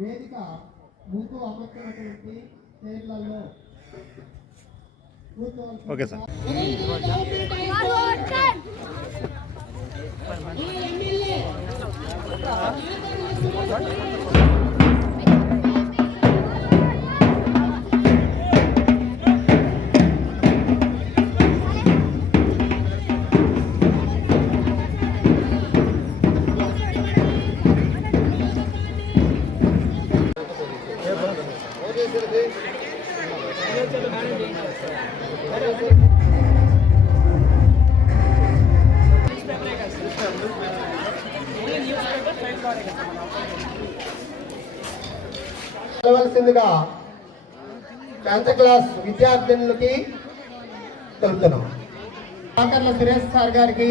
వేదిక ముందు అమర్చినటువంటి చైర్లలో ఓకే సార్. చదవలసిందిగా టెన్త్ క్లాస్ విద్యార్థినులకి తెలుపుతున్నాం. కాకర్ల సురేష్ సార్ గారికి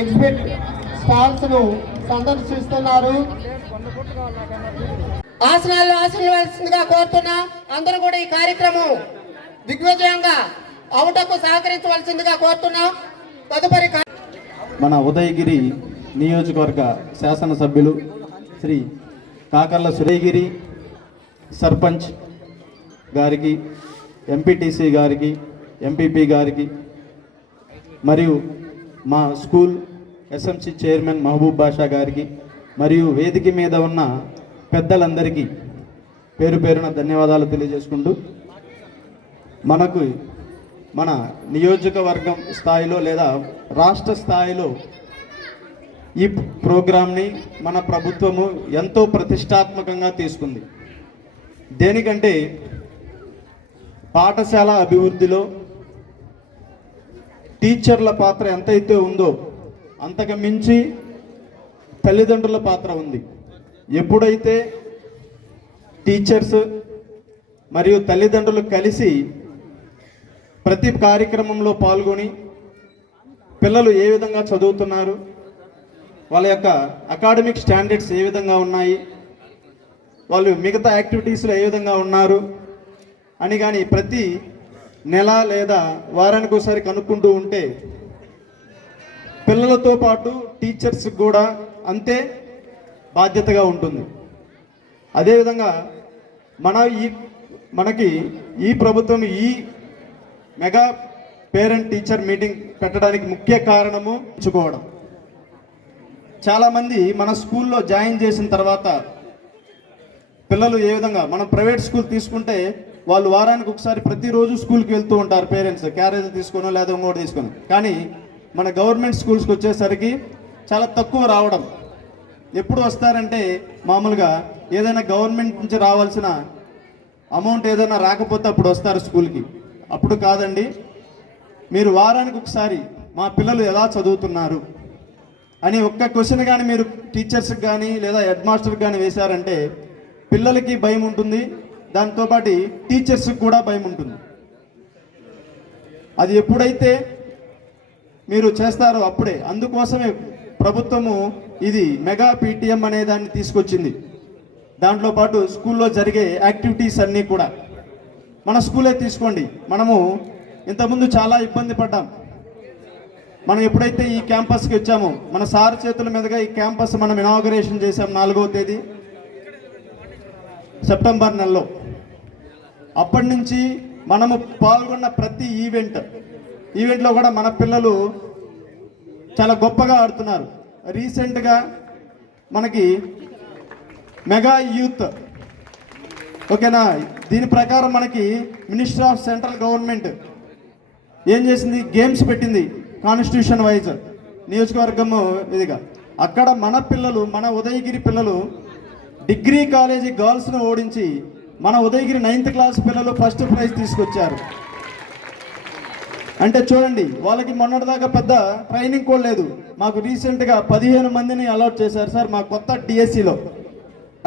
ఎగ్జిబిట్ స్టాల్స్ను సందర్శిస్తున్నారు. ఆసనాలు ఆశీర్వదించిందిగా కోరుతున్నా. అందరూ కూడా ఈ కార్యక్రమం దిగ్విజయంగా అవుటకు సహకరించవలసిందిగా కోరుతున్నా. తదుపరి మన ఉదయగిరి నియోజకవర్గ శాసనసభ్యులు శ్రీ కాకర్ల సురేగిరి సర్పంచ్ గారికి ఎంపీటీసీ గారికి ఎంపీపీ గారికి మరియు మా school SMC chairman Mahboob Basha గారికి మరియు వేదిక మీద ఉన్న పెద్దలందరికీ పేరు పేరున ధన్యవాదాలు తెలియజేసుకుంటూ మనకు మన నియోజకవర్గం స్థాయిలో లేదా రాష్ట్ర స్థాయిలో ఈ ప్రోగ్రామ్ని మన ప్రభుత్వము ఎంతో ప్రతిష్టాత్మకంగా తీసుకుంది. దేనికంటే పాఠశాల అభివృద్ధిలో టీచర్ల పాత్ర ఎంతైతే ఉందో అంతకు మించి తల్లిదండ్రుల పాత్ర ఉంది. ఎప్పుడైతే టీచర్స్ మరియు తల్లిదండ్రులు కలిసి ప్రతి కార్యక్రమంలో పాల్గొని పిల్లలు ఏ విధంగా చదువుతున్నారు వాళ్ళ యొక్క అకాడమిక్ స్టాండర్డ్స్ ఏ విధంగా ఉన్నాయి వాళ్ళు మిగతా యాక్టివిటీస్లో ఏ విధంగా ఉన్నారు అని కానీ ప్రతి నెల లేదా వారానికి ఒకసారి కనుక్కుంటూ ఉంటే పిల్లలతో పాటు టీచర్స్ కూడా అంతే బాధ్యతగా ఉంటుంది. అదేవిధంగా మన ఈ మనకి ఈ ప్రభుత్వం ఈ మెగా పేరెంట్ టీచర్ మీటింగ్ పెట్టడానికి ముఖ్య కారణము ఎంచుకోవడం. చాలామంది మన స్కూల్లో జాయిన్ చేసిన తర్వాత పిల్లలు ఏ విధంగా మనం ప్రైవేట్ స్కూల్ తీసుకుంటే వాళ్ళు వారానికి ఒకసారి ప్రతిరోజు స్కూల్కి వెళ్తూ ఉంటారు పేరెంట్స్. క్యారేజ్ తీసుకొని లేదా ఇంకోటి తీసుకొని. కానీ మన గవర్నమెంట్ స్కూల్స్కి వచ్చేసరికి చాలా తక్కువ రావడం. ఎప్పుడు వస్తారంటే మామూలుగా ఏదైనా గవర్నమెంట్ నుంచి రావాల్సిన అమౌంట్ ఏదైనా రాకపోతే అప్పుడు వస్తారు స్కూల్కి. అప్పుడు కాదండి మీరు వారానికి ఒకసారి మా పిల్లలు ఎలా చదువుతున్నారు అని ఒక్క క్వశ్చన్ కానీ మీరు టీచర్స్కి కానీ లేదా హెడ్ మాస్టర్కి కానీ వేశారంటే పిల్లలకి భయం ఉంటుంది దాంతోపాటు టీచర్స్కి కూడా భయం ఉంటుంది. అది ఎప్పుడైతే మీరు చేస్తారో అప్పుడే. అందుకోసమే ప్రభుత్వము ఇది మెగా పీటీఎం అనే దాన్ని తీసుకొచ్చింది. దాంట్లో పాటు స్కూల్లో జరిగే యాక్టివిటీస్ అన్నీ కూడా. మన స్కూలే తీసుకోండి. మనము ఇంతకుముందు చాలా ఇబ్బంది పడ్డాం. మనం ఎప్పుడైతే ఈ క్యాంపస్కి వచ్చామో మన సార్ చేతుల మీదుగా ఈ క్యాంపస్ మనం ఇనాగరేషన్ చేసాం నాలుగవ తేదీ సెప్టెంబర్ నెలలో. అప్పటి నుంచి మనము పాల్గొన్న ప్రతి ఈవెంట్ ఈవెంట్లో కూడా మన పిల్లలు చాలా గొప్పగా ఆడుతున్నారు. రీసెంట్గా మనకి మెగా యూత్ ఓకేనా? దీని ప్రకారం మనకి మినిస్టర్ ఆఫ్ సెంట్రల్ గవర్నమెంట్ ఏం చేసింది? గేమ్స్ పెట్టింది కాన్స్టిట్యూషన్ వైజ్. నియోజకవర్గం ఇదిగా. అక్కడ మన పిల్లలు మన ఉదయగిరి పిల్లలు డిగ్రీ కాలేజీ గర్ల్స్ను ఓడించి మన ఉదయగిరి నైన్త్ క్లాస్ పిల్లలు ఫస్ట్ ప్రైజ్ తీసుకొచ్చారు. అంటే చూడండి వాళ్ళకి మొన్నటిదాకా పెద్ద ట్రైనింగ్ కూడా లేదు. మాకు రీసెంట్గా పదిహేను మందిని అలౌట్ చేశారు సార్ మా కొత్త డిఎస్సిలో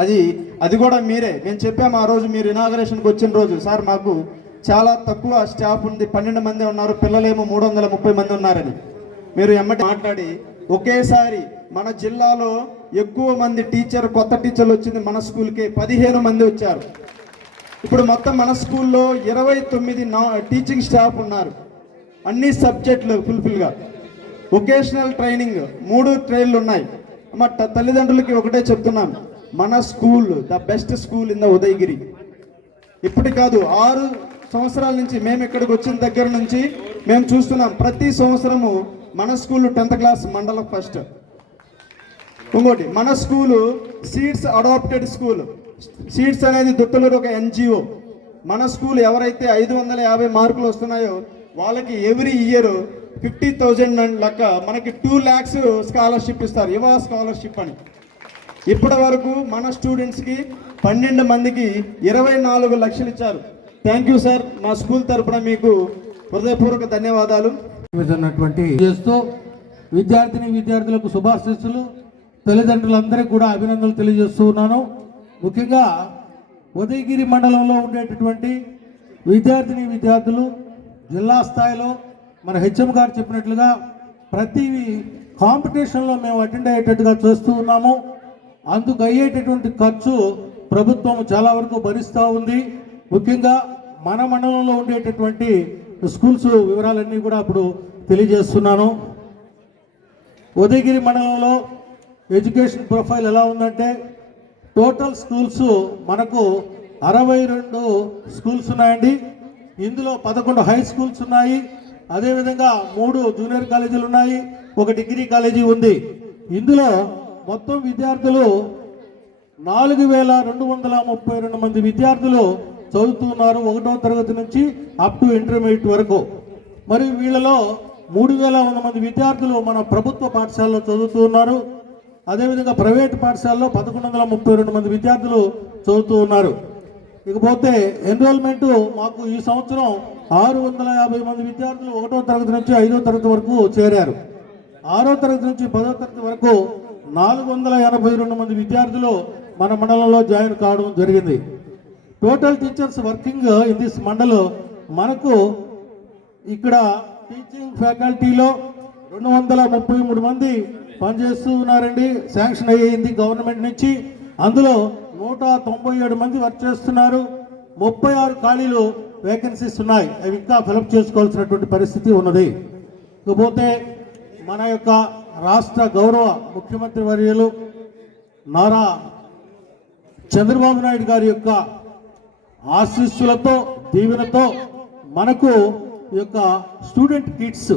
అది అది కూడా మీరే. మేము చెప్పాము ఆ రోజు మీరు ఇనాగరేషన్కి వచ్చిన రోజు. సార్ మాకు చాలా తక్కువ స్టాఫ్ ఉంది పన్నెండు మంది ఉన్నారు పిల్లలేమో మూడు వందల ముప్పై మంది ఉన్నారని. మీరు ఎమ్మటి మాట్లాడి ఒకేసారి మన జిల్లాలో ఎక్కువ మంది టీచర్ కొత్త టీచర్లు వచ్చింది మన స్కూల్కి పదిహేను మంది వచ్చారు. ఇప్పుడు మొత్తం మన స్కూల్లో ఇరవై తొమ్మిది నా టీచింగ్ స్టాఫ్ ఉన్నారు. అన్ని సబ్జెక్టులు ఫుల్ఫిల్గా వొకేషనల్ ట్రైనింగ్ మూడు ట్రైన్లు ఉన్నాయి. మా తల్లిదండ్రులకి ఒకటే చెప్తున్నాం మన school the best school in the Udayagiri ఇప్పటి కాదు ఆరు సంవత్సరాల నుంచి మేము ఇక్కడికి వచ్చిన దగ్గర నుంచి మేము చూస్తున్నాం. ప్రతి సంవత్సరము మన స్కూల్ టెన్త్ క్లాస్ మండలం ఫస్ట్ ఇంకోటి మన school seeds adapted school seeds అనేది దుట్టలూరు ఒక ఎన్జిఓ మన స్కూల్ ఎవరైతే ఐదు వందల యాభై మార్కులు వస్తున్నాయో వాళ్ళకి ఎవ్రీ ఇయర్ ఫిఫ్టీ థౌజండ్ లెక్క మనకి టూ ల్యాక్స్ స్కాలర్షిప్ ఇస్తారు. యువ స్కాలర్షిప్ అని. ఇప్పటి వరకు మన స్టూడెంట్స్కి పన్నెండు మందికి ఇరవై నాలుగు లక్షలు ఇచ్చారు. థ్యాంక్ యూ సార్ మా స్కూల్ తరపున మీకు హృదయపూర్వక ధన్యవాదాలు. ఉన్నటువంటి చేస్తూ విద్యార్థిని విద్యార్థులకు శుభాశిస్సులు. తల్లిదండ్రులందరికీ కూడా అభినందనలు తెలియజేస్తూ ఉన్నాను. ముఖ్యంగా ఉదయగిరి మండలంలో ఉండేటటువంటి విద్యార్థిని విద్యార్థులు జిల్లా స్థాయిలో మన హెచ్ఎం గారు చెప్పినట్లుగా ప్రతి కాంపిటీషన్లో మేము అటెండ్ అయ్యేటట్టుగా చేస్తూ ఉన్నాము. అందుకు అయ్యేటటువంటి ఖర్చు ప్రభుత్వం చాలా వరకు భరిస్తూ ఉంది. ముఖ్యంగా మన మండలంలో ఉండేటటువంటి స్కూల్స్ వివరాలన్నీ కూడా ఇప్పుడు తెలియజేస్తున్నాను. ఉదయగిరి మండలంలో ఎడ్యుకేషన్ ప్రొఫైల్ ఎలా ఉందంటే టోటల్ స్కూల్స్ మనకు అరవై రెండు స్కూల్స్ ఉన్నాయండి. ఇందులో పదకొండు హై స్కూల్స్ ఉన్నాయి. అదేవిధంగా మూడు జూనియర్ కాలేజీలు ఉన్నాయి. ఒక డిగ్రీ కాలేజీ ఉంది. ఇందులో మొత్తం విద్యార్థులు నాలుగు వేల రెండు వందల ముప్పై రెండు మంది విద్యార్థులు చదువుతున్నారు ఒకటో తరగతి నుంచి అప్ టు ఇంటర్మీడియట్ వరకు. మరి వీళ్ళలో మూడు వేల వంద మంది విద్యార్థులు మన ప్రభుత్వ పాఠశాలలో చదువుతూ ఉన్నారు. అదేవిధంగా ప్రైవేట్ పాఠశాలలో పదకొండు వందల ముప్పై రెండు మంది విద్యార్థులు చదువుతూ ఉన్నారు. ఇకపోతే ఎన్రోల్మెంట్ మాకు ఈ సంవత్సరం ఆరు వందల యాభై మంది విద్యార్థులు ఒకటో తరగతి నుంచి ఐదో తరగతి వరకు చేరారు. ఆరో తరగతి నుంచి పదో తరగతి వరకు నాలుగు వందల ఎనభై రెండు మంది విద్యార్థులు మన మండలంలో జాయిన్ కావడం జరిగింది. Total teachers working in this mandal మనకు ఇక్కడ టీచింగ్ ఫ్యాకల్టీలో రెండు వందల ముప్పై మూడు మంది పనిచేస్తూ ఉన్నారండి. శాంక్షన్ అయ్యింది గవర్నమెంట్ నుంచి. అందులో నూట తొంభై ఏడు మంది వర్క్ చేస్తున్నారు. ముప్పై ఆరు ఖాళీలు వేకెన్సీస్ ఉన్నాయి. అవి ఇంకా ఫిలప్ చేసుకోవాల్సినటువంటి పరిస్థితి ఉన్నది. ఇకపోతే మన యొక్క రాష్ట్ర గౌరవ ముఖ్యమంత్రి వర్యులు నారా చంద్రబాబు నాయుడు గారి యొక్క ఆశీస్సులతో దీవెనతో మనకు ఈ యొక్క స్టూడెంట్ కిట్స్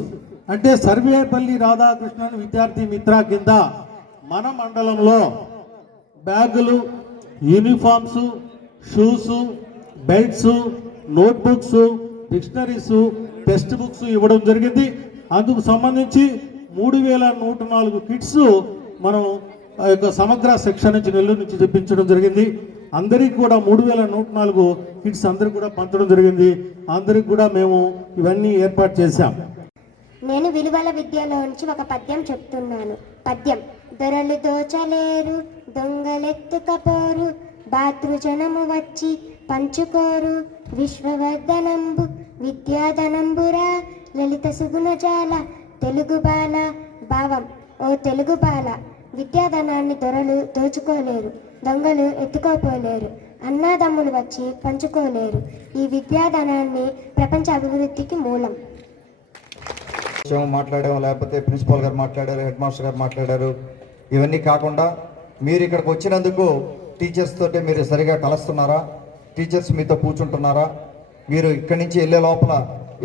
అంటే సర్వేపల్లి రాధాకృష్ణన్ విద్యార్థి మిత్ర కింద మన మండలంలో బ్యాగులు uniforms shoes belts notebooks dictionaries text books ఇవ్వడం జరిగింది. అందుకు సంబంధించి మూడు వేల నూట నాలుగు కిట్స్ మనం ఆ యొక్క సమగ్ర శిక్ష నుంచి నెల్లూరు నుంచి తెప్పించడం జరిగింది. అందరికీ కూడా మూడు వేల నూట నాలుగు కిట్స్ అందరికి కూడా పంచడం జరిగింది. అందరికి కూడా మేము ఇవన్నీ ఏర్పాటు చేశాం. నేను విలువల విద్యలో నుంచి ఒక పద్యం చెప్తున్నాను. పద్యం దొరలు దోచలేరు దొంగలెత్తుకపోరు. భాతృజనము వచ్చి పంచుకోరు. విశ్వవర్ధనంబు విద్యాధనంబురా లలిత సుగుణజాల తెలుగు బాల భావం. ఓ తెలుగు బాల విద్యాధనాన్ని దొరలు దోచుకోలేరు దొంగలు ఎత్తుకోపోలేరు అన్నాదమ్ములు వచ్చి పంచుకోలేరు. ఈ విద్యాధనాన్ని ప్రపంచ అభివృద్ధికి మూలం. విషయం మాట్లాడాము లేకపోతే ప్రిన్సిపాల్ గారు మాట్లాడారు హెడ్ మాస్టర్ గారు మాట్లాడారు. ఇవన్నీ కాకుండా మీరు ఇక్కడికి వచ్చినందుకు టీచర్స్ తోటి మీరు సరిగా కలుస్తున్నారా? టీచర్స్ మీతో కూర్చుంటున్నారా? మీరు ఇక్కడి నుంచి వెళ్ళే లోపల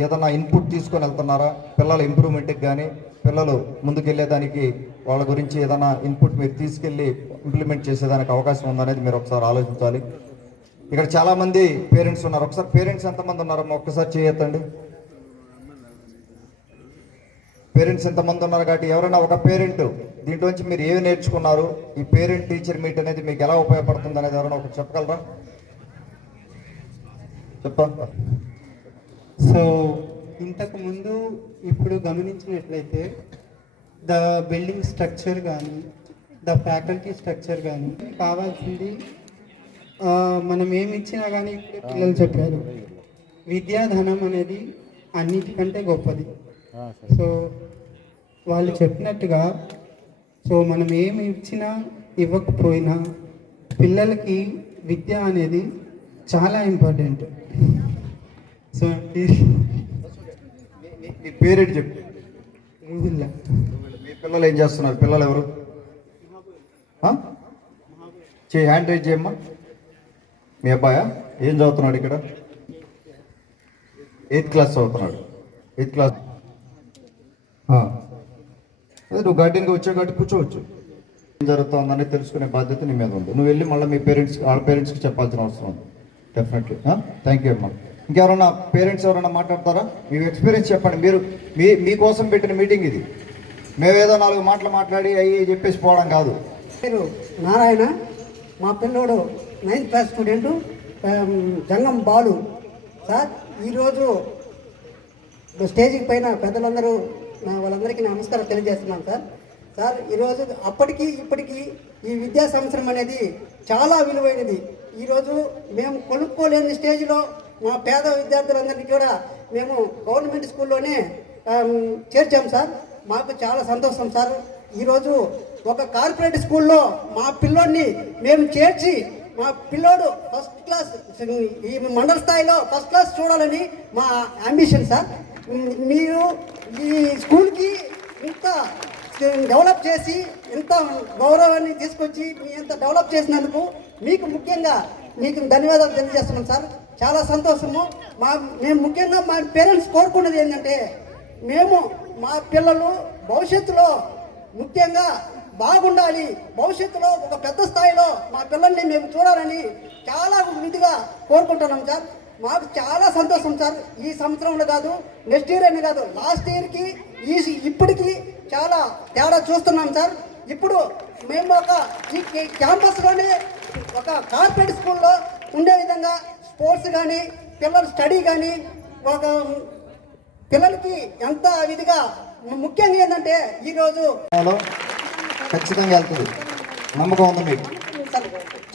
ఏదన్నా ఇన్పుట్ తీసుకొని వెళ్తున్నారా? పిల్లల ఇంప్రూవ్మెంట్కి కానీ పిల్లలు ముందుకెళ్ళేదానికి వాళ్ళ గురించి ఏదైనా ఇన్పుట్ మీరు తీసుకెళ్ళి ఇంప్లిమెంట్ చేసేదానికి అవకాశం ఉందనేది మీరు ఒకసారి ఆలోచించాలి. ఇక్కడ చాలామంది పేరెంట్స్ ఉన్నారు. ఒకసారి పేరెంట్స్ ఎంతమంది ఉన్నారమ్మా? ఒక్కసారి చేయొద్దండి. పేరెంట్స్ ఎంతమంది ఉన్నారు కాబట్టి ఎవరైనా ఒక పేరెంట్ దీంట్లోంచి మీరు ఏమి నేర్చుకున్నారు? ఈ పేరెంట్ టీచర్ మీట్ అనేది మీకు ఎలా ఉపయోగపడుతుంది అనేది ఎవరైనా ఒకటి చెప్పగలరా? చెప్ప సో ఇంతకు ముందు ఇప్పుడు గమనించినట్లయితే ద బిల్డింగ్ స్ట్రక్చర్ కానీ ద ఫ్యాకల్టీ స్ట్రక్చర్ కానీ కావాల్సింది మనం ఏమి ఇచ్చినా కానీ ఇప్పుడే పిల్లలు చెప్పారు. విద్యాధనం అనేది అన్నిటికంటే గొప్పది. సో వాళ్ళు చెప్పినట్టుగా సో మనం ఏమి ఇచ్చినా ఇవ్వకపోయినా పిల్లలకి విద్య అనేది చాలా ఇంపార్టెంట్. సో మీ పేరెంట్ చెప్పు? మీ పిల్లలు ఏం చేస్తున్నారు? పిల్లలు ఎవరు? చే హ్యాండ్ రైజ్ చేయమ్మా. మీ అబ్బాయా? ఏం చదువుతున్నాడు ఇక్కడ? ఎయిత్ క్లాస్ చదువుతున్నాడు. Eighth class. నువ్వు గార్డెన్గా వచ్చావు కాబట్టి కూర్చోవచ్చు. ఏం జరుగుతుందని తెలుసుకునే బాధ్యత నీ మీద ఉంది. నువ్వు వెళ్ళి మళ్ళీ మీ పేరెంట్స్ వాళ్ళ పేరెంట్స్కి చెప్పాల్సిన అవసరం ఉంది. డెఫినెట్లీ థ్యాంక్ యూ అమ్మా. ఇంకెవరన్నా పేరెంట్స్ ఎవరైనా మాట్లాడతారా? మీ ఎక్స్పీరియన్స్ చెప్పండి. మీరు మీ మీకోసం పెట్టిన మీటింగ్ ఇది. మేమేదో నాలుగు మాటలు మాట్లాడి అయ్యి చెప్పేసి పోవడం కాదు. పేరు నారాయణ. మా పిల్లోడు ninth class student Jangam Balu. Sir ఈరోజు స్టేజ్కి పైన పెద్దలందరూ నా వాళ్ళందరికీ నమస్కారం తెలియజేస్తున్నాను సార్. సార్ ఈరోజు అప్పటికి ఇప్పటికీ ఈ విద్యా సంవత్సరం అనేది చాలా విలువైనది. ఈరోజు మేము కొనుక్కోలేని స్టేజ్లో మా పేద విద్యార్థులందరికీ కూడా మేము గవర్నమెంట్ స్కూల్లోనే చేర్చాం సార్. మాకు చాలా సంతోషం సార్. ఈరోజు ఒక కార్పొరేట్ స్కూల్లో మా పిల్లోడిని మేము చేర్చి మా పిల్లోడు ఫస్ట్ క్లాస్ ఈ మండల స్థాయిలో ఫస్ట్ క్లాస్ చూడాలని మా అంబిషన్ సార్. మీరు ఈ స్కూల్కి ఇంత డెవలప్ చేసి ఇంత గౌరవాన్ని తీసుకొచ్చి మీ ఎంత డెవలప్ చేసినందుకు మీకు ముఖ్యంగా మీకు ధన్యవాదాలు తెలియజేస్తున్నాం సార్. చాలా సంతోషము. మా మేము ముఖ్యంగా మా పేరెంట్స్ కోరుకున్నది ఏంటంటే మేము మా పిల్లలు భవిష్యత్తులో ముఖ్యంగా బాగుండాలి. భవిష్యత్తులో ఒక పెద్ద స్థాయిలో మా పిల్లల్ని మేము చూడాలని చాలా విధిగా కోరుకుంటున్నాం సార్. మాకు చాలా సంతోషం సార్. ఈ సంవత్సరంలో కాదు నెక్స్ట్ ఇయర్ అని కాదు లాస్ట్ ఇయర్కి ఈ ఇప్పటికి చాలా తేడా చూస్తున్నాం సార్. ఇప్పుడు మేము ఒక ఈ క్యాంపస్లోనే ఒక కార్పొరేట్ స్కూల్లో ఉండే విధంగా స్పోర్ట్స్ కానీ పిల్లల స్టడీ కానీ ఒక పిల్లలకి ఎంత విధిగా ముఖ్యంగా ఏంటంటే ఈరోజు ఖచ్చితంగా వెళ్తుంది. నమ్మకం ఉంది మీకు.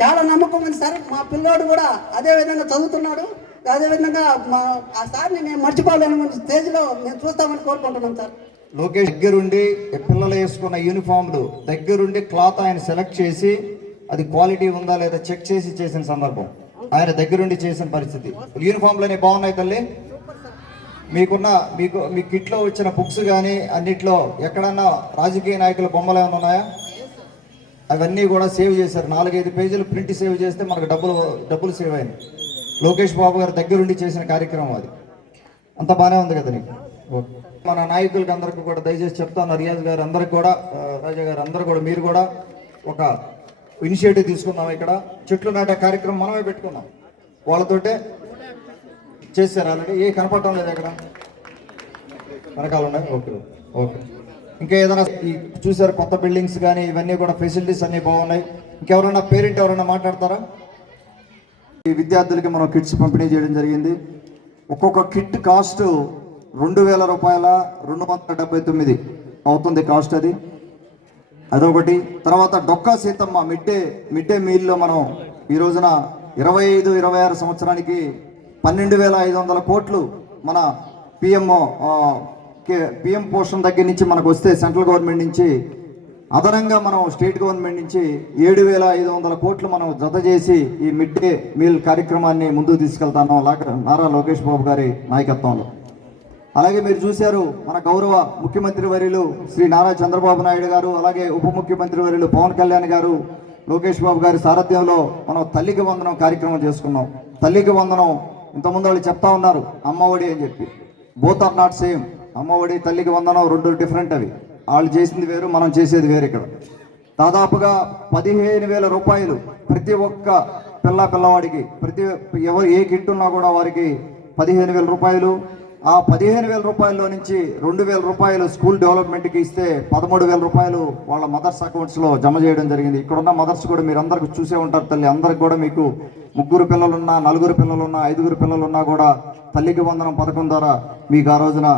చాలా నమ్మకం ఉంది సార్. మా పిల్లోడు కూడా అదే విధంగా చదువుతున్నాడు. అదే విధంగా మా ఆ సార్ని మేము మర్చిపోలేని స్టేజ్లో మేము చూస్తామని కోరుకుంటున్నాం సార్. లోకేష్ దగ్గరుండి పిల్లలు వేసుకున్న యూనిఫామ్లు దగ్గరుండి క్లాత్ ఆయన సెలెక్ట్ చేసి అది క్వాలిటీ ఉందా లేదా చెక్ చేసి చేసిన సందర్భం. ఆయన దగ్గరుండి చేసిన పరిస్థితి. యూనిఫామ్లనే బాగున్నాయి తల్లి. మీకున్న మీకు మీ కిట్లో వచ్చిన బుక్స్ కానీ అన్నిట్లో ఎక్కడన్నా రాజకీయ నాయకుల బొమ్మలు ఏమైనా ఉన్నాయా? అవన్నీ కూడా సేవ్ చేశారు. నాలుగైదు పేజీలు ప్రింట్ సేవ్ చేస్తే మనకు డబ్బులు డబ్బులు సేవ్ అయింది లోకేష్ బాబు గారు దగ్గరుండి చేసిన కార్యక్రమం అది. అంత బాగానే ఉంది కదా నీకు? మన నాయకులకి అందరికీ కూడా దయచేసి చెప్తాను రియాజ్ గారు అందరికి కూడా రాజా గారు అందరు కూడా మీరు కూడా ఒక ఇనిషియేటివ్ తీసుకున్నాం ఇక్కడ. చెట్లు నాటే కార్యక్రమం మనమే పెట్టుకున్నాం. వాళ్ళతోటే చేశారు ఆల్రెడీ. ఏ కనపడటం లేదు అక్కడ వెనకాల ఉన్నాయి? Okay okay. ఇంకా ఏదైనా ఈ చూసారు కొత్త బిల్డింగ్స్ కానీ ఇవన్నీ కూడా ఫెసిలిటీస్ అన్నీ బాగున్నాయి. ఇంకెవరైనా పేరెంట్ ఎవరైనా మాట్లాడతారా? ఈ విద్యార్థులకి మనం కిట్స్ పంపిణీ చేయడం జరిగింది. ఒక్కొక్క కిట్ కాస్ట్ రెండు వేల రూపాయల రెండు వందల డెబ్బై తొమ్మిది అవుతుంది కాస్ట్ అది. అదొకటి. తర్వాత Dokka Seethamma mid day mid day మీల్లో మనం ఈ రోజున ఇరవై ఐదు ఇరవై ఆరు సంవత్సరానికి పన్నెండు వేల ఐదు వందల కోట్లు మన పిఎంఓ పిఎం పోషన్ దగ్గర నుంచి మనకు వస్తే సెంట్రల్ గవర్నమెంట్ నుంచి అదనంగా మనం స్టేట్ గవర్నమెంట్ నుంచి ఏడు వేల ఐదు వందల కోట్లు మనం జత చేసి ఈ మిడ్ డే మీల్ కార్యక్రమాన్ని ముందుకు తీసుకెళ్తాను. నారా లోకేష్ బాబు గారి నాయకత్వంలో. అలాగే మీరు చూశారు మన గౌరవ ముఖ్యమంత్రి వర్యులు శ్రీ నారా చంద్రబాబు నాయుడు గారు అలాగే ఉప ముఖ్యమంత్రి వర్యులు పవన్ కళ్యాణ్ గారు లోకేష్ బాబు గారి సారథ్యంలో మనం తల్లికి వందనం కార్యక్రమం చేసుకున్నాం. తల్లికి వందనం ఇంతకుముందు వాళ్ళు చెప్తా ఉన్నారు అమ్మఒడి అని చెప్పి. Both are not same Ammavodi Thalliki Vandanam రెండు డిఫరెంట్ అవి. వాళ్ళు చేసింది వేరు మనం చేసేది వేరు ఇక్కడ. దాదాపుగా పదిహేను వేల రూపాయలు ప్రతి ఒక్క పిల్ల పిల్లవాడికి ప్రతి ఎవరు ఏ కిట్ ఉన్నా కూడా వారికి పదిహేను వేల రూపాయలు. ఆ పదిహేను వేల రూపాయల్లో నుంచి రెండు వేల రూపాయలు స్కూల్ డెవలప్మెంట్కి ఇస్తే పదమూడు వేల రూపాయలు వాళ్ళ మదర్స్ అకౌంట్స్లో జమ చేయడం జరిగింది. ఇక్కడున్న మదర్స్ కూడా మీరు అందరికి చూసే ఉంటారు తల్లి. అందరికి కూడా మీకు ముగ్గురు పిల్లలున్నా నలుగురు పిల్లలున్నా ఐదుగురు పిల్లలున్నా కూడా తల్లికి వందనం పథకం ద్వారా మీకు ఆ రోజున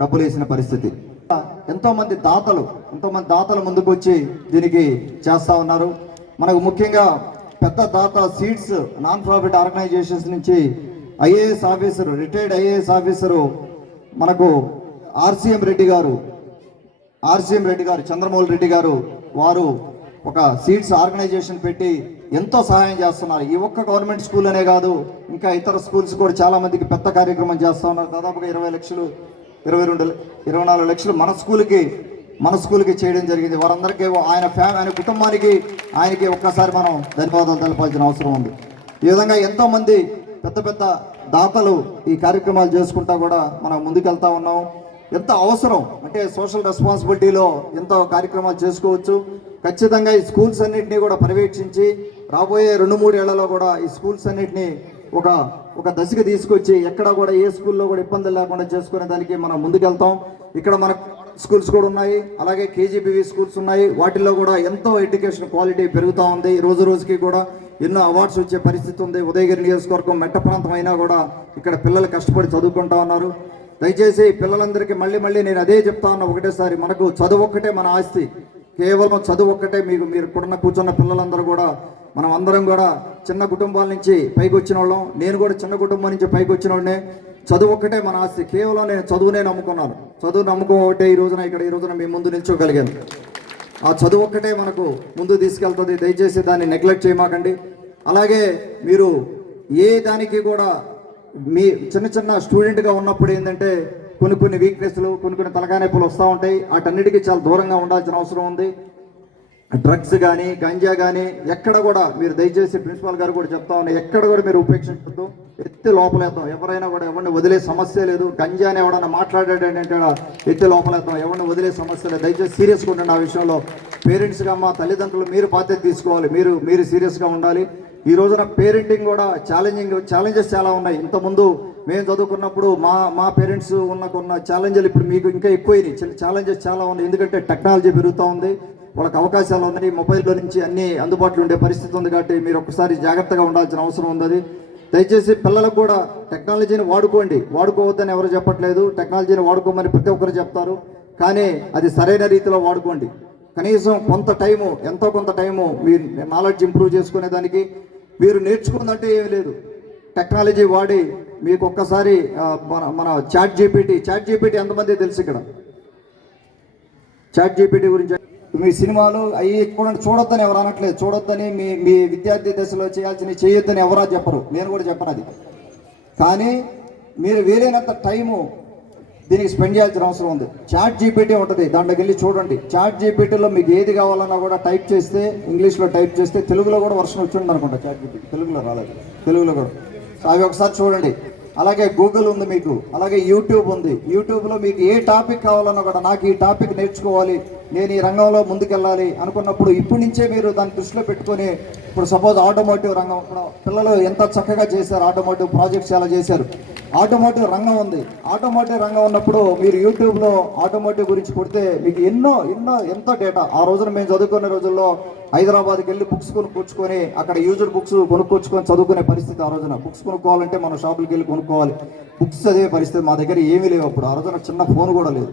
డబ్బులు వేసిన పరిస్థితి. ఎంతో మంది దాతలు ఎంతో మంది దాతలు ముందుకు వచ్చి దీనికి చేస్తా ఉన్నారు. మనకు ముఖ్యంగా పెద్ద దాత సీట్స్ నాన్ ప్రాఫిట్ ఆర్గనైజేషన్స్ నుంచి IAS officer retired IAS officer మనకు ఆర్సీఎం రెడ్డి గారు ఆర్సీఎం రెడ్డి గారు చంద్రమౌళి రెడ్డి గారు వారు ఒక సీట్స్ ఆర్గనైజేషన్ పెట్టి ఎంతో సహాయం చేస్తున్నారు. ఈ ఒక్క గవర్నమెంట్ స్కూల్ అనే కాదు ఇంకా ఇతర స్కూల్స్ కూడా చాలా మందికి పెద్ద కార్యక్రమం చేస్తూ ఉన్నారు. దాదాపుగా ఇరవై లక్షలు ఇరవై రెండు ఇరవై నాలుగు లక్షలు మన స్కూల్కి మన స్కూల్కి చేయడం జరిగింది. వారందరికీ ఆయన ఫ్యామిలీ ఆయన కుటుంబానికి ఆయనకి ఒక్కసారి మనం ధన్యవాదాలు తెలపాల్సిన అవసరం ఉంది. ఈ విధంగా ఎంతోమంది పెద్ద పెద్ద దాతలు ఈ కార్యక్రమాలు చేసుకుంటా కూడా మనం ముందుకెళ్తా ఉన్నాం. ఎంత అవసరం అంటే సోషల్ రెస్పాన్సిబిలిటీలో ఎంతో కార్యక్రమాలు చేసుకోవచ్చు. ఖచ్చితంగా ఈ స్కూల్స్ అన్నింటినీ కూడా పర్యవేక్షించి రాబోయే రెండు మూడేళ్ళలో కూడా ఈ స్కూల్స్ అన్నింటినీ ఒక ఒక దశకి తీసుకొచ్చి ఎక్కడ కూడా ఏ స్కూల్లో కూడా ఇబ్బందులు లేకుండా చేసుకునే దానికి మనం ముందుకెళ్తాం. ఇక్కడ మన స్కూల్స్ కూడా ఉన్నాయి. అలాగే కేజీబీవీ స్కూల్స్ ఉన్నాయి. వాటిల్లో కూడా ఎంతో ఎడ్యుకేషన్ క్వాలిటీ పెరుగుతూ ఉంది. రోజు రోజుకి కూడా ఎన్నో అవార్డ్స్ వచ్చే పరిస్థితి ఉంది. ఉదయగిరి నియోజకవర్గం మెట్ట ప్రాంతం అయినా కూడా ఇక్కడ పిల్లలు కష్టపడి చదువుకుంటా ఉన్నారు. దయచేసి పిల్లలందరికీ మళ్ళీ మళ్ళీ నేను అదే చెప్తా ఉన్నా ఒకటేసారి మనకు చదువు ఒక్కటే మన ఆస్తి. కేవలం చదువు ఒక్కటే మీకు మీరు ఇప్పుడున్న కూర్చున్న పిల్లలందరూ కూడా మనం అందరం కూడా చిన్న కుటుంబాల నుంచి పైకి వచ్చిన వాళ్ళం నేను కూడా చిన్న కుటుంబం నుంచి పైకి వచ్చిన వాడినే చదువు ఒక్కటే మన ఆస్తి. కేవలం నేను చదువునే నమ్ముకున్నాను. చదువు నమ్మకం ఒకటే ఈ రోజున. ఇక్కడ ఈ రోజున మీ ముందు నిల్చోగలిగాను. ఆ చదువు ఒక్కటే మనకు ముందు తీసుకెళ్తుంది. దయచేసి దాన్ని నెగ్లెక్ట్ చేయమాకండి. అలాగే మీరు ఏ దానికి కూడా మీ చిన్న చిన్న స్టూడెంట్గా ఉన్నప్పుడు ఏంటంటే కొన్ని కొన్ని వీక్నెస్లు కొన్ని కొన్ని తలకాయ నొప్పులు వస్తూ ఉంటాయి. వాటన్నిటికీ చాలా దూరంగా ఉండాల్సిన అవసరం ఉంది. డ్రగ్స్ కానీ గంజా కానీ ఎక్కడ కూడా మీరు దయచేసి ప్రిన్సిపాల్ గారు కూడా చెప్తా ఉన్నా ఎక్కడ కూడా మీరు ఉపేక్షించద్దు ఎత్తి లోపలేద్దాం. ఎవరైనా కూడా ఎవరిని వదిలే సమస్య లేదు. గంజాని ఎవడన్నా మాట్లాడాడంటే ఎత్తి లోపలేద్దాం. ఎవరిని వదిలే సమస్య లేదు. దయచేసి సీరియస్గా ఉండండి ఆ విషయంలో. పేరెంట్స్గా మా తల్లిదండ్రులు మీరు బాధ్యత తీసుకోవాలి. మీరు మీరు సీరియస్గా ఉండాలి. ఈ రోజున పేరెంటింగ్ కూడా ఛాలెంజింగ్ ఛాలెంజెస్ చాలా ఉన్నాయి. ఇంతకుముందు మేము చదువుకున్నప్పుడు మా మా పేరెంట్స్ ఉన్న కొన్న ఛాలెంజ్లు ఇప్పుడు మీకు ఇంకా ఎక్కువైనాయి. ఛాలెంజెస్ చాలా ఉన్నాయి. ఎందుకంటే టెక్నాలజీ పెరుగుతూ ఉంది. వాళ్ళకి అవకాశాలు ఉన్నాయి. మొబైల్లో నుంచి అన్ని అందుబాటులో ఉండే పరిస్థితి ఉంది కాబట్టి మీరు ఒకసారి జాగ్రత్తగా ఉండాల్సిన అవసరం ఉంది దయచేసి పిల్లలకు కూడా టెక్నాలజీని వాడుకోండి. వాడుకోవద్దని ఎవరు చెప్పట్లేదు. టెక్నాలజీని వాడుకోమని ప్రతి ఒక్కరు చెప్తారు. కానీ అది సరైన రీతిలో వాడుకోండి. కనీసం కొంత టైము ఎంతో కొంత టైము మీ నాలెడ్జ్ ఇంప్రూవ్ చేసుకునే దానికి మీరు నేర్చుకుందంటే ఏమి లేదు. టెక్నాలజీ వాడి మీకు ఒక్కసారి మన మన చాట్ జీపీటీ చాట్ జీపీటీ ఎంతమంది తెలుసు ఇక్కడ? చాట్ జీపీటీ గురించి మీ సినిమాలు అవి కూడా చూడొద్దని ఎవరు అనట్లేదు. చూడొద్దని మీ మీ విద్యార్థి దశలో చేయాల్సిన చేయొద్దని ఎవరా చెప్పరు. నేను కూడా చెప్పను అది. కానీ మీరు వీలైనంత టైము దీనికి స్పెండ్ చేయాల్సిన అవసరం ఉంది. చాట్ జీపీటీ ఉంటుంది దాంట్లోకి వెళ్ళి చూడండి. చాట్ జీపీటీలో మీకు ఏది కావాలన్నా కూడా టైప్ చేస్తే ఇంగ్లీష్లో టైప్ చేస్తే తెలుగులో కూడా వర్షన్ వచ్చింది అనుకుంటా చాట్ జీపీటీ. తెలుగులో రాలేదు. తెలుగులో కూడా. అవి ఒకసారి చూడండి. అలాగే గూగుల్ ఉంది మీకు. అలాగే యూట్యూబ్ ఉంది. యూట్యూబ్లో మీకు ఏ టాపిక్ కావాలన్నా కూడా నాకు ఈ టాపిక్ నేర్చుకోవాలి. నేను ఈ రంగంలో ముందుకెళ్ళాలి అనుకున్నప్పుడు ఇప్పటి నుంచే మీరు దాన్ని దృష్టిలో పెట్టుకొని ఇప్పుడు సపోజ్ ఆటోమోటివ్ రంగం ఇప్పుడు పిల్లలు ఎంత చక్కగా చేశారు ఆటోమోటివ్ ప్రాజెక్ట్స్ ఎలా చేశారు. ఆటోమోటివ్ రంగం ఉంది. ఆటోమోటివ్ రంగం ఉన్నప్పుడు మీరు యూట్యూబ్లో ఆటోమోటివ్ గురించి కొడితే మీకు ఎన్నో ఎన్నో ఎంతో డేటా ఆ రోజున మేము చదువుకునే రోజుల్లో హైదరాబాద్కి వెళ్ళి బుక్స్ కొనుక్కొచ్చుకొని అక్కడ యూజ్డ్ బుక్స్ కొనుక్కొచ్చుకొని చదువుకునే పరిస్థితి ఆ రోజున. బుక్స్ కొనుక్కోవాలంటే మనం షాపులకి వెళ్ళి కొనుక్కోవాలి. బుక్స్ చదివే పరిస్థితి మా దగ్గర ఏమీ లేవు అప్పుడు. ఆ రోజున చిన్న ఫోన్ కూడా లేదు.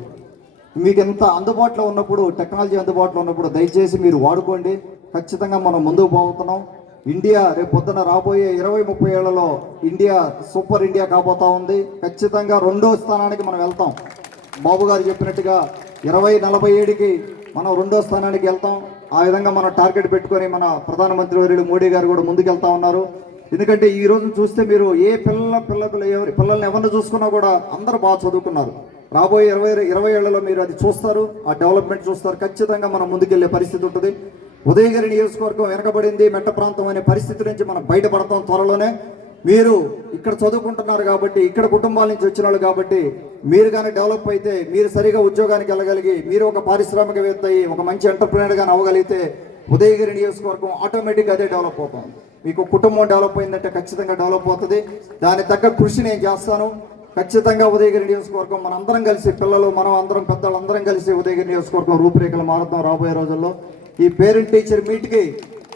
మీకు ఎంత అందుబాటులో ఉన్నప్పుడు టెక్నాలజీ అందుబాటులో ఉన్నప్పుడు దయచేసి మీరు వాడుకోండి. ఖచ్చితంగా మనం ముందుకు పోతున్నాం. ఇండియా రేపు పొద్దున రాబోయే ఇరవై ముప్పై ఏళ్ళలో ఇండియా సూపర్ ఇండియా కాబోతా ఉంది. ఖచ్చితంగా రెండో స్థానానికి మనం వెళ్తాం. బాబు గారు చెప్పినట్టుగా ఇరవై నలభై ఏడుకి మనం రెండో స్థానానికి వెళ్తాం. ఆ విధంగా మనం టార్గెట్ పెట్టుకొని మన ప్రధానమంత్రి వర్యుడు మోడీ గారు కూడా ముందుకెళ్తా ఉన్నారు. ఎందుకంటే ఈ రోజు చూస్తే మీరు ఏ పిల్లల పిల్లలు ఎవరి పిల్లల్ని ఎవరిని చూసుకున్నా కూడా అందరూ బాగా చదువుకున్నారు. రాబోయే ఇరవై ఇరవై ఏళ్ళలో మీరు అది చూస్తారు ఆ డెవలప్మెంట్ చూస్తారు. ఖచ్చితంగా మనం ముందుకెళ్ళే పరిస్థితి ఉంటుంది. ఉదయగిరి నియోజకవర్గం వెనకబడింది మెట్ట ప్రాంతం అనే పరిస్థితి నుంచి మనం బయటపడతాం త్వరలోనే. మీరు ఇక్కడ చదువుకుంటున్నారు కాబట్టి ఇక్కడ కుటుంబాల నుంచి వచ్చిన వాళ్ళు కాబట్టి మీరు కానీ డెవలప్ అయితే మీరు సరిగా ఉద్యోగానికి వెళ్ళగలిగి మీరు ఒక పారిశ్రామికవేత్త అయ్యి ఒక మంచి ఎంటర్ప్రినర్ గాని అవ్వగలిగితే ఉదయగిరి నియోజకవర్గం ఆటోమేటిక్గా అదే డెవలప్ అవుతుంది. మీకు కుటుంబం డెవలప్ అయిందంటే ఖచ్చితంగా డెవలప్ అవుతుంది. దాని తగ్గ కృషి నేను చేస్తాను. ఖచ్చితంగా ఉదయగిరి నియోజకవర్గం మనందరం కలిసి పిల్లలు మనం అందరం పెద్దలు అందరం కలిసి ఉదయగిరి నియోజకవర్గం రూపురేఖలు మారుతాం రాబోయే రోజుల్లో. ఈ పేరెంట్ టీచర్ మీట్కి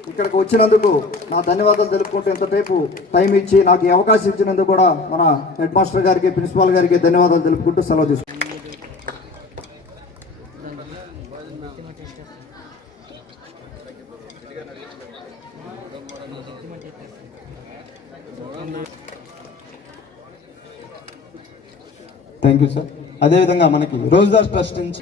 ఇక్కడికి వచ్చినందుకు నా ధన్యవాదాలు తెలుపుకుంటూ ఇంతసేపు టైం ఇచ్చి నాకు ఈ అవకాశం ఇచ్చినందుకు కూడా మన హెడ్ మాస్టర్ గారికి ప్రిన్సిపాల్ గారికి ధన్యవాదాలు తెలుపుకుంటూ సెలవు తీసుకుంటాను థ్యాంక్ యూ సార్ అదేవిధంగా మనకి రోజుదార్ ట్రస్ట్ నుంచి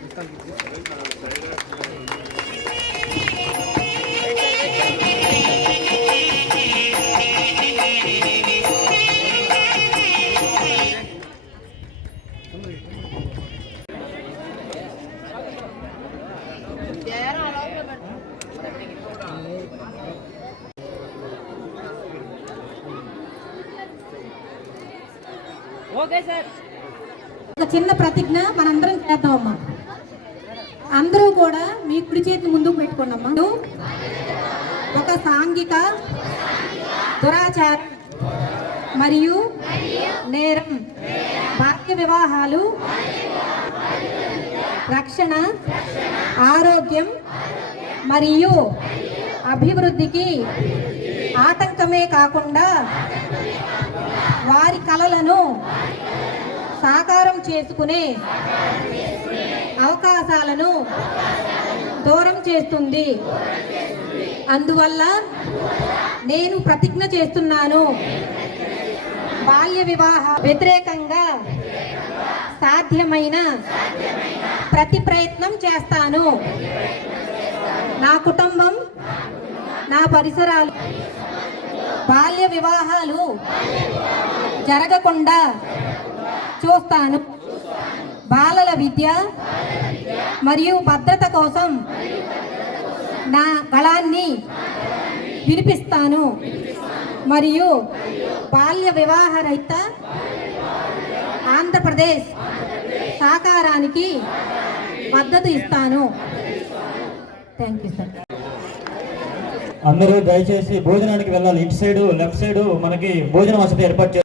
ఒక సాంఘిక దురాచారం మరియు నేరం బాల్య వివాహాలు రక్షణ ఆరోగ్యం మరియు అభివృద్ధికి ఆటంకమే కాకుండా వారి కలలను సాకారం చేసుకునే అవకాశాలను దూరం చేస్తుంది. అందువల్ల నేను ప్రతిజ్ఞ చేస్తున్నాను. బాల్య వివాహ వ్యతిరేకంగా సాధ్యమైన ప్రతి ప్రయత్నం చేస్తాను. నా కుటుంబం నా పరిసరాలు బాల్య వివాహాలు జరగకుండా చూస్తాను. బాలల విద్య మరియు భద్రత కోసం నా గళాన్ని వినిపిస్తాను మరియు బాల్య వివాహ రహిత ఆంధ్రప్రదేశ్ సాకారానికి మద్దతు ఇస్తాను. Thank you sir. అందరూ దయచేసి భోజనానికి వెళ్ళాలి. ఇటు సైడు లెఫ్ట్ సైడు మనకి భోజన వసతి ఏర్పాటు